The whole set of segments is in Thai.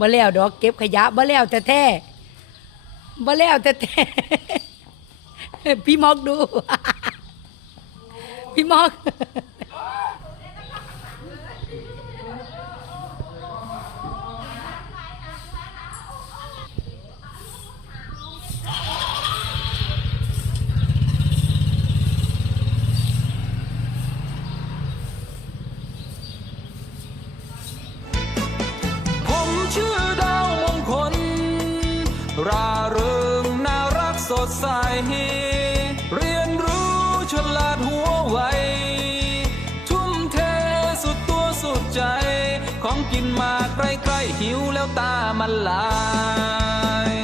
บ่แล้วดอกเก็บขยะบ่แล้วแต่แท้บ่แล้วแต่แท้พี่มอกดู พี่มอก แล้วตามันลาย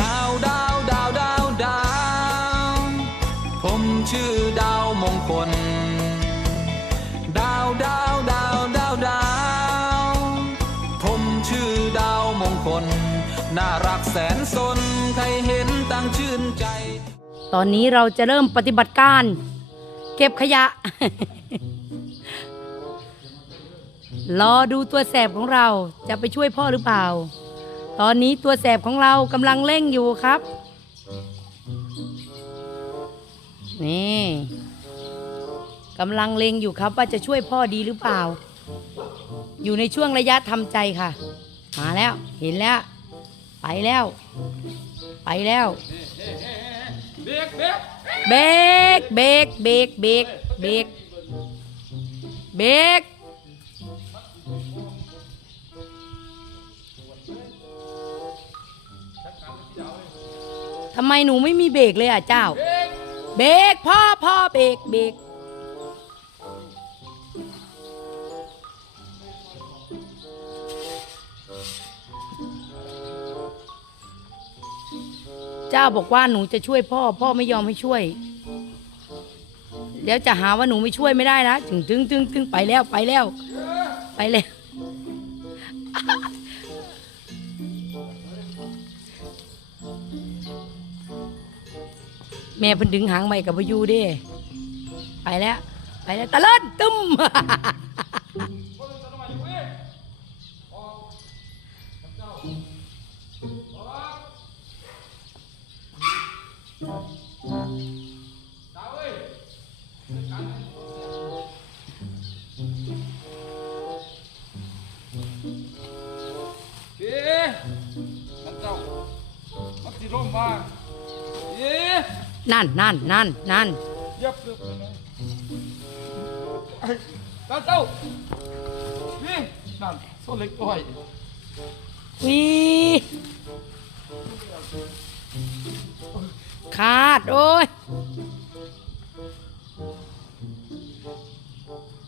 ดาวดาวดาวดาวดาวผมชื่อดาวมงคล ดาวดาวดาวดาวดาวผมชื่อดาวมงคล น่ารักแสนสนใครเห็นต่างชื่นใจ ตอนนี้เราจะเริ่มปฏิบัติการ เก็บขยะ รอดูตัวแสบของเราจะไปช่วยพ่อหรือเปล่า ตอนนี้ตัวแสบของเรากำลังเร่งอยู่ครับ นี่กำลังเล็งอยู่ครับว่าจะช่วยพ่อดีหรือเปล่า อยู่ในช่วงระยะทำใจค่ะ มาแล้วเห็นแล้ว ไปแล้ว ไปแล้วเบรกเบรกเบรกเบรกเบรกเบรกเบรก ทำไมหนูไม่มีเบรกเลยอะเจ้า เบรกพ่อพ่อเบรกเบรกเจ้าบอกว่าหนูจะช่วยพ่อ พ่อไม่ยอมให้ช่วย แล้วจะหาว่าหนูไม่ช่วยไม่ได้นะ ถึงถึงถึงถึงไปแล้วไปแล้ว ไปแล้ว แม่เพิ่นดึงหางใหม่กับพายุเด้ ไปแล้ว ไปแล้วตะเลินตึมอ นั่นนั่นนั่นนั่นเย็บเลือกไปนะไอ้นั่นเจ้านี่นั่นโซเล็กตัวใหญ่วีขาด โอ้ย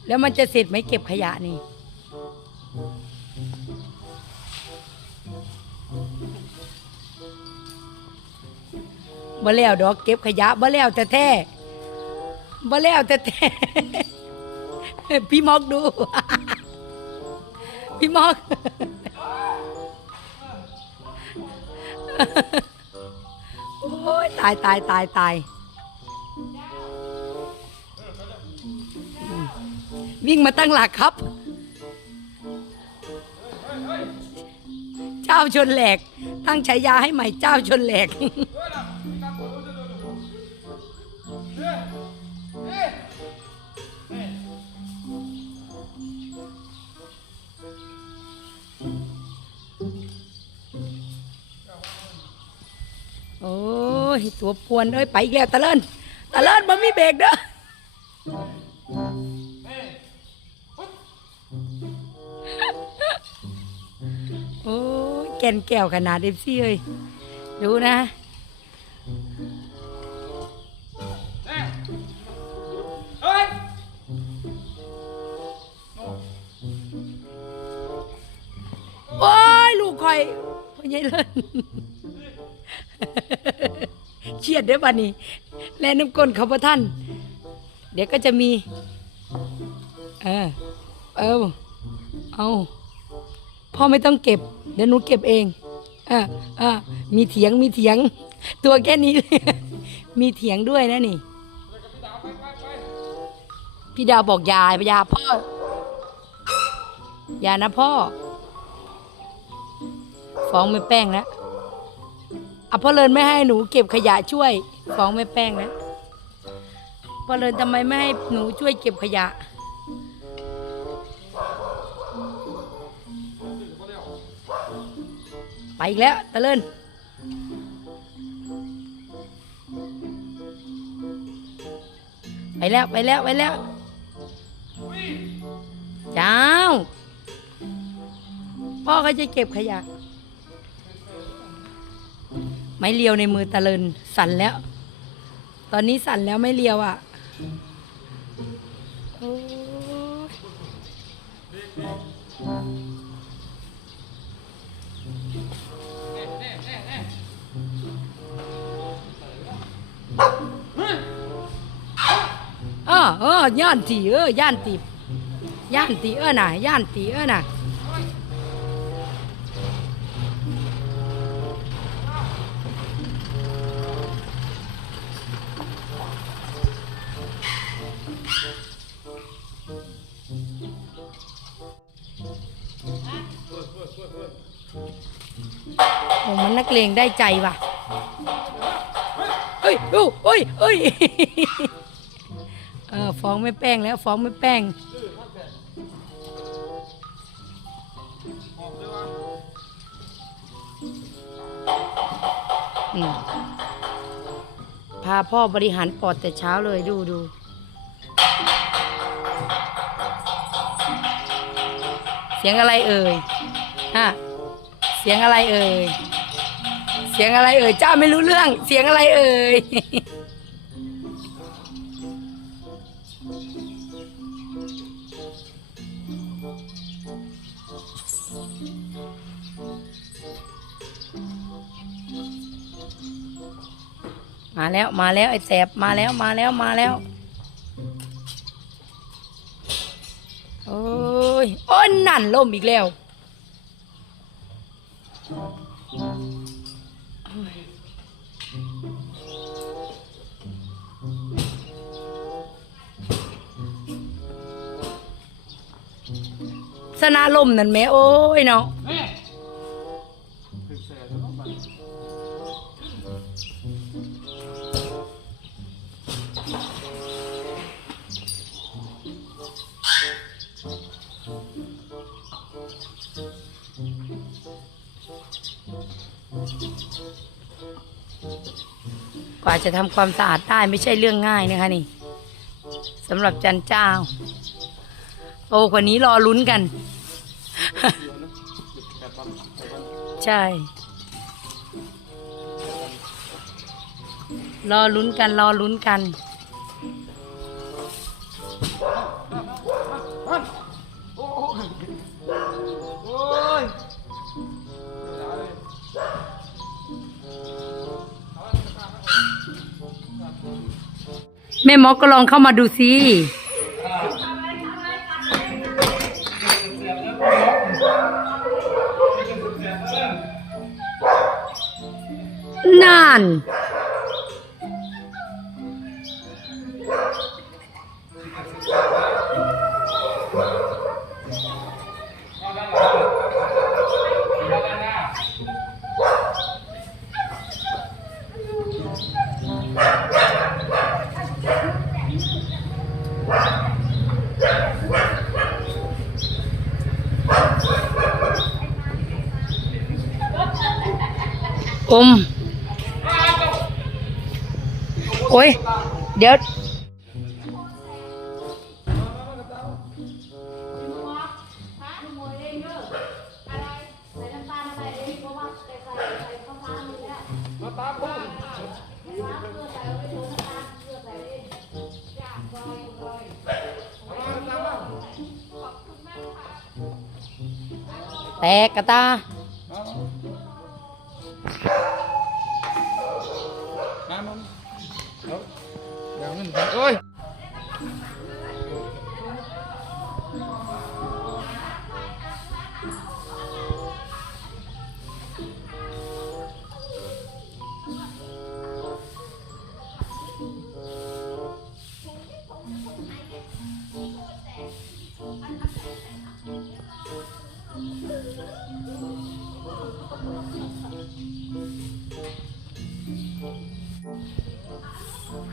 แล้วมันจะเสร็จไหมเก็บขยะนี่ บ่แล้วดอกเก็บขยะบ่แล้วแต่แท้บ่แล้วแต่แท้พี่มอกดู พี่มอกโอ้ยตายตายตายตายวิ่งมาตั้งหลักครับ เจ้าชนแหลก ตั้งฉายาให้ใหม่เจ้าชนแหลก อ้ยตัวพวนเอ้ยไปอีกแล้วตะเลินตะเลินมันมีเบรกเด้อโอ้ยแก่นแก้วขนาดเอฟซี่เอ้ยดูนะโอ้ยลูกคอยพ่อใหญ่เลิน ยดเด้อบัดนี้แลน้ำก้นเขาประท่าน เดี๋ยวก็จะมี เออ เออเอาพ่อไม่ต้องเก็บ เดี๋ยวหนูเก็บเองเออเออมีเถียงมีเถียง ตัวแค่นี้ มีเถียงด้วยนะนี่ พี่ดาวบอกยาอยาพ่อ ยานะพ่อ ฟ้องแม่แป้งแล้ว อะพ่อเลินไม่ให้หนูเก็บขยะช่วยฟ้องแม่แป้งแล้วพ่อเลินทำไมไม่ให้หนูช่วยเก็บขยะ ไปอีกแล้วตะเลินไปแล้วไปแล้วไปแล้วเจ้า พ่อก็จะเก็บขยะ ไม่เลียวในมือตะเลินสั่นแล้ว ตอนนี้สั่นแล้วไม่เลียวอะโอ้ยเออเออย่านตีเออย่านตีย่านตีเออน่ะย่านตีเออน่ะ นนักเลงได้ใจว่ะเฮ้ยโอ้เฮ้ยเฮ้ยเออฟ้องไม่แป้งแล้วฟ้องไม่แป้งอืมพาพ่อบริหารปอดแต่เช้าเลยดูดูเสียงอะไรเอ่ยฮะเสียงอะไรเอ่ย เสียงอะไรเอ่ยเจ้าไม่รู้เรื่อง เสียงอะไรเอ่ยมาแล้วมาแล้วไอ้แสบมาแล้วมาแล้วมาแล้ว โอ้ยโอ้ยนั่นล่มอีกแล้ว นาลมนั่นแหม่โอ้ยเนาะแม่ถึงกว่าจะทำความสะอาดได้ไม่ใช่เรื่องง่ายนะคะนี่สำหรับจันเจ้าโตกว่านี้รอลุ้นกัน ใช่ รอลุ้นกัน รอลุ้นกันแม่หมอก็ลองเข้ามาดูสิ นั่นอม โอ้ยเดี๋ยวมาตามผมแตกกระตามา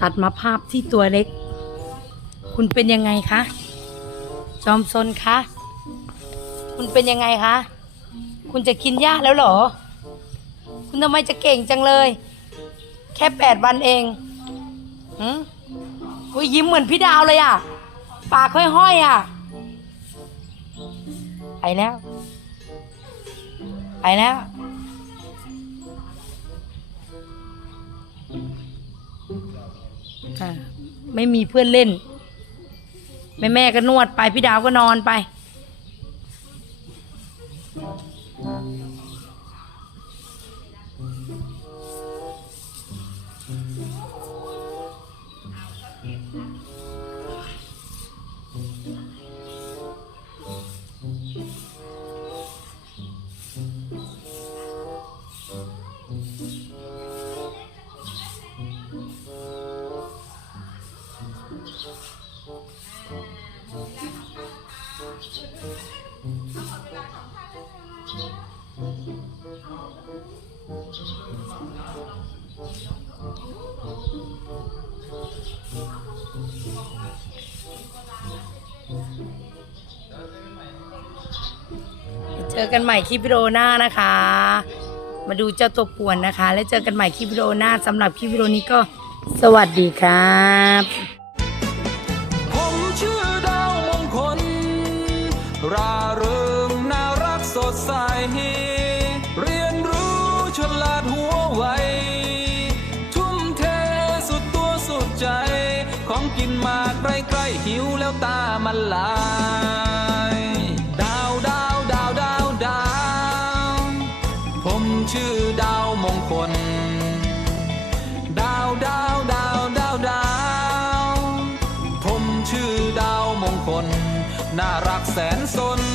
ตัดมาภาพที่ตัวเล็ก คุณเป็นยังไงคะ จอมซนคะ คุณเป็นยังไงคะ คุณจะกินหญ้าแล้วเหรอ คุณทำไมจะเก่งจังเลย แค่แปดวันเองหืมอุ้ยยิ้มเหมือนพี่ดาวเลยอะ ปากห้อยๆอะ ไปแล้ว ไปแล้วค่ะไม่มีเพื่อนเล่น แม่แม่ก็นวดไป พี่ดาวก็นอนไป เจอกันใหม่คลิปวิดีโอหน้านะคะ มาดูเจ้าตัวป่วนนะคะ แล้วเจอกันใหม่คลิปวิดีโอหน้าสำหรับคลิปวิดีโอนี้ก็สวัสดีครับผมชื่อดาวมงคล ราเริงน่ารักสดใส เรียนรู้ฉลาดหัวไว ทุ่มเทสุดตัวสุดใจ ของกินมาใกล้ๆหิวแล้วตามันลา รักแสนสน